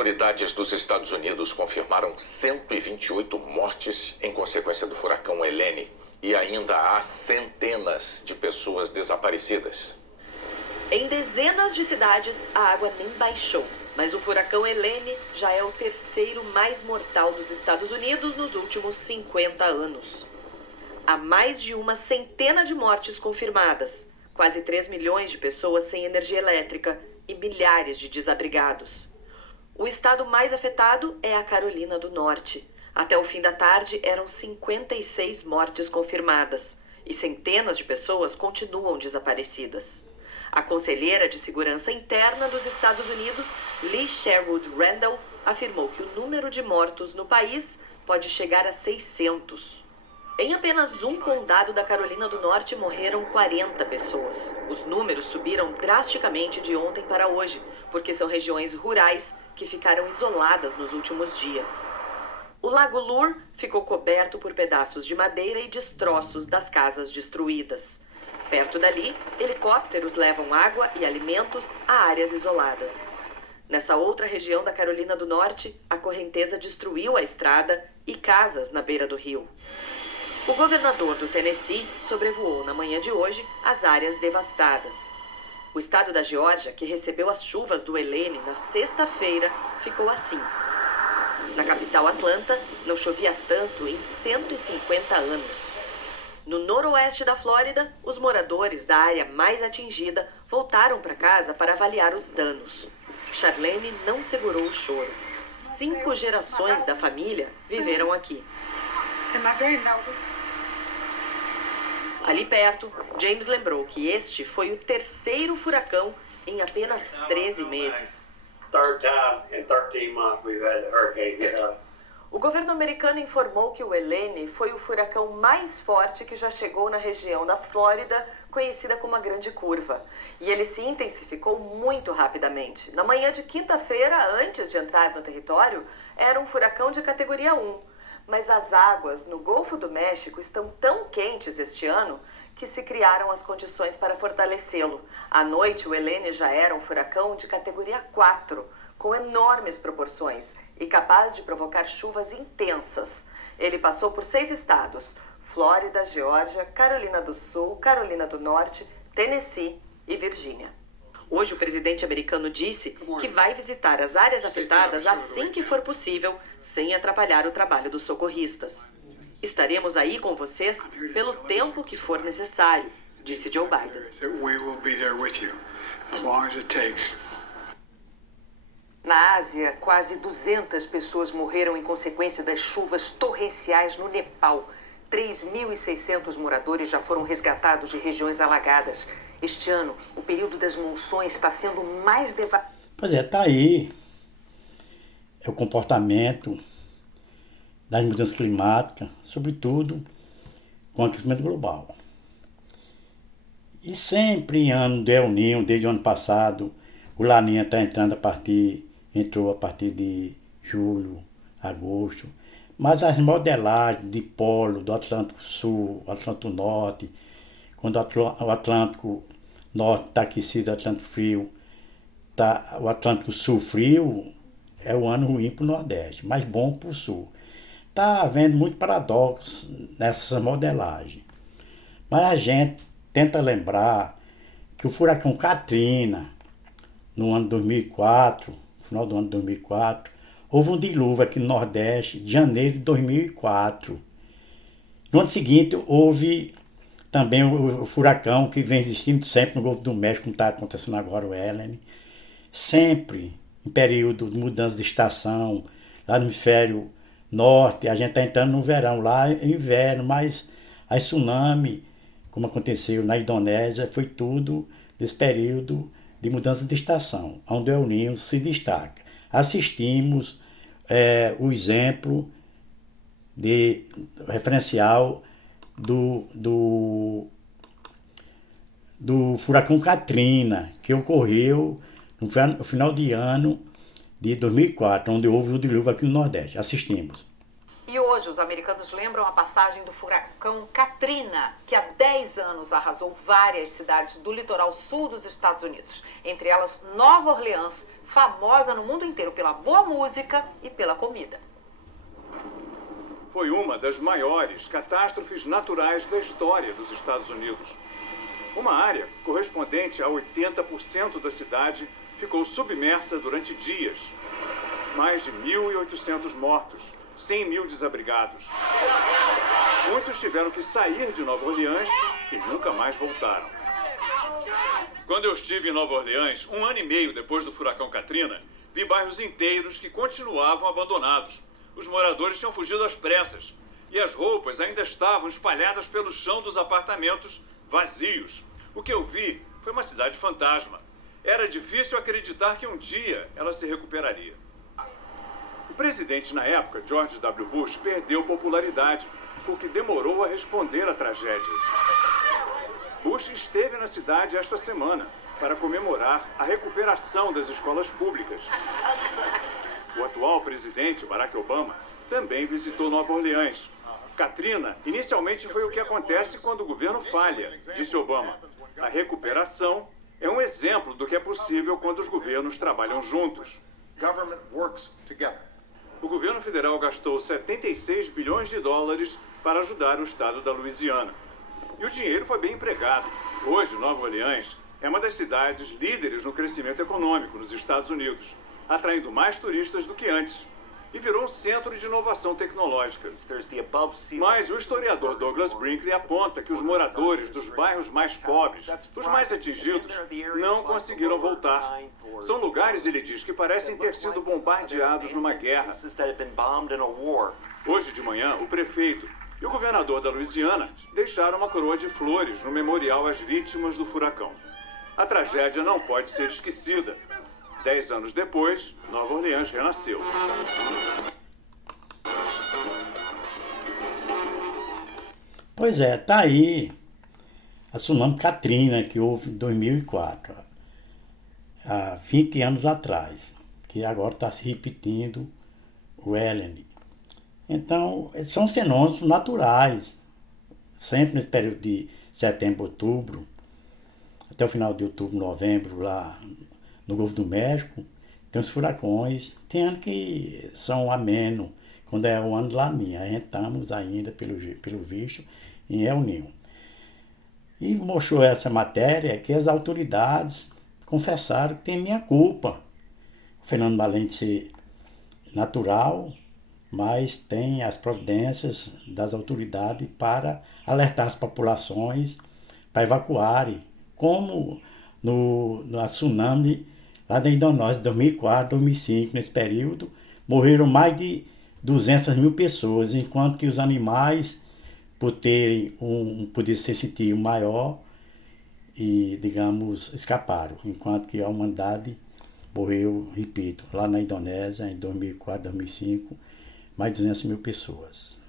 autoridades dos Estados Unidos confirmaram 128 mortes em consequência do furacão Helene e ainda há centenas de pessoas desaparecidas. Em dezenas de cidades, a água nem baixou, mas o furacão Helene já é o terceiro mais mortal dos Estados Unidos nos últimos 50 anos. Há mais de uma centena de mortes confirmadas, quase 3 milhões de pessoas sem energia elétrica e milhares de desabrigados. O estado mais afetado é a Carolina do Norte. Até o fim da tarde, eram 56 mortes confirmadas e centenas de pessoas continuam desaparecidas. A conselheira de Segurança Interna dos Estados Unidos, Lee Sherwood Randall, afirmou que o número de mortos no país pode chegar a 600. Em apenas um condado da Carolina do Norte morreram 40 pessoas. Os números subiram drasticamente de ontem para hoje, porque são regiões rurais que ficaram isoladas nos últimos dias. O Lago Lure ficou coberto por pedaços de madeira e destroços das casas destruídas. Perto dali, helicópteros levam água e alimentos a áreas isoladas. Nessa outra região da Carolina do Norte, a correnteza destruiu a estrada e casas na beira do rio. O governador do Tennessee sobrevoou na manhã de hoje as áreas devastadas. O estado da Geórgia, que recebeu as chuvas do Helene na sexta-feira, ficou assim. Na capital Atlanta, não chovia tanto em 150 anos. No noroeste da Flórida, os moradores da área mais atingida voltaram para casa para avaliar os danos. Charlene não segurou o choro. 5 gerações da família viveram aqui. Ali perto, James lembrou que este foi o terceiro furacão em apenas 13 meses. O governo americano informou que o Helene foi o furacão mais forte que já chegou na região da Flórida, conhecida como a Grande Curva. E ele se intensificou muito rapidamente. Na manhã de quinta-feira, antes de entrar no território, era um furacão de categoria 1. Mas as águas no Golfo do México estão tão quentes este ano que se criaram as condições para fortalecê-lo. À noite, o Helene já era um furacão de categoria 4, com enormes proporções e capaz de provocar chuvas intensas. Ele passou por 6 estados: Flórida, Geórgia, Carolina do Sul, Carolina do Norte, Tennessee e Virgínia. Hoje, o presidente americano disse que vai visitar as áreas afetadas assim que for possível, sem atrapalhar o trabalho dos socorristas. Estaremos aí com vocês pelo tempo que for necessário, disse Joe Biden. Na Ásia, quase 200 pessoas morreram em consequência das chuvas torrenciais no Nepal. 3.600 moradores já foram resgatados de regiões alagadas. Este ano, o período das monções está sendo mais devastador. Pois é, tá aí. É o comportamento das mudanças climáticas, sobretudo com o aquecimento global. E sempre em ano de El Niño, desde o ano passado, o Laninha está entrou a partir de julho, agosto. Mas as modelagens de polo do Atlântico Sul, Atlântico Norte, quando o Atlântico Norte está aquecido, o Atlântico Frio, o Atlântico Sul frio, é o ano ruim para o Nordeste, mas bom para o Sul. Está havendo muito paradoxo nessa modelagem. Mas a gente tenta lembrar que o furacão Katrina, no ano 2004, no final do ano 2004, houve um dilúvio aqui no Nordeste, de janeiro de 2004. No ano seguinte, houve também o furacão que vem existindo sempre no Golfo do México, como está acontecendo agora o Helene. Sempre em período de mudança de estação, lá no hemisfério norte, a gente está entrando no verão, lá é inverno, mas a tsunami, como aconteceu na Indonésia, foi tudo desse período de mudança de estação, onde o El Niño se destaca. Assistimos o exemplo referencial do furacão Katrina, que ocorreu no final de ano de 2004, onde houve o dilúvio aqui no Nordeste. Assistimos. E hoje Hoje, os americanos lembram a passagem do furacão Katrina, que há 10 anos arrasou várias cidades do litoral sul dos Estados Unidos. Entre elas, Nova Orleans, famosa no mundo inteiro pela boa música e pela comida. Foi uma das maiores catástrofes naturais da história dos Estados Unidos. Uma área correspondente a 80% da cidade ficou submersa durante dias. Mais de 1.800 mortos, 100 mil desabrigados. Muitos tiveram que sair de Nova Orleans e nunca mais voltaram. Quando eu estive em Nova Orleans, 1 ano e meio depois do furacão Katrina, vi bairros inteiros que continuavam abandonados. Os moradores tinham fugido às pressas e as roupas ainda estavam espalhadas pelo chão dos apartamentos vazios. O que eu vi foi uma cidade fantasma. Era difícil acreditar que um dia ela se recuperaria. O presidente na época, George W. Bush, perdeu popularidade porque demorou a responder à tragédia. Bush esteve na cidade esta semana para comemorar a recuperação das escolas públicas. O atual presidente, Barack Obama, também visitou Nova Orleans. Katrina inicialmente foi o que acontece quando o governo falha, disse Obama. A recuperação é um exemplo do que é possível quando os governos trabalham juntos. O governo federal gastou 76 bilhões de dólares para ajudar o estado da Louisiana. E o dinheiro foi bem empregado. Hoje, Nova Orleans é uma das cidades líderes no crescimento econômico nos Estados Unidos, atraindo mais turistas do que antes. E virou um centro de inovação tecnológica. Mas o historiador Douglas Brinkley aponta que os moradores dos bairros mais pobres, os mais atingidos, não conseguiram voltar. São lugares, ele diz, que parecem ter sido bombardeados numa guerra. Hoje de manhã, o prefeito e o governador da Louisiana deixaram uma coroa de flores no memorial às vítimas do furacão. A tragédia não pode ser esquecida. 10 anos depois, Nova Orleans renasceu. Pois é, tá aí a tsunami Katrina que houve em 2004, há 20 anos atrás, que agora está se repetindo o Helene. Então, são fenômenos naturais, sempre nesse período de setembro, outubro, até o final de outubro, novembro, lá no Golfo do México, tem os furacões. Tem ano que são ameno, quando é o ano de Laninha. Aí estamos ainda, pelo visto, em El Niño. E mostrou essa matéria que as autoridades confessaram que tem minha culpa. O fenômeno, além de ser natural, mas tem as providências das autoridades para alertar as populações para evacuarem, como na tsunami lá da Indonésia, 2004, 2005, nesse período, morreram mais de 200 mil pessoas, enquanto que os animais, por terem um poder sensitivo maior, e, digamos, escaparam, enquanto que a humanidade morreu, repito, lá na Indonésia, em 2004, 2005, mais de 200 mil pessoas.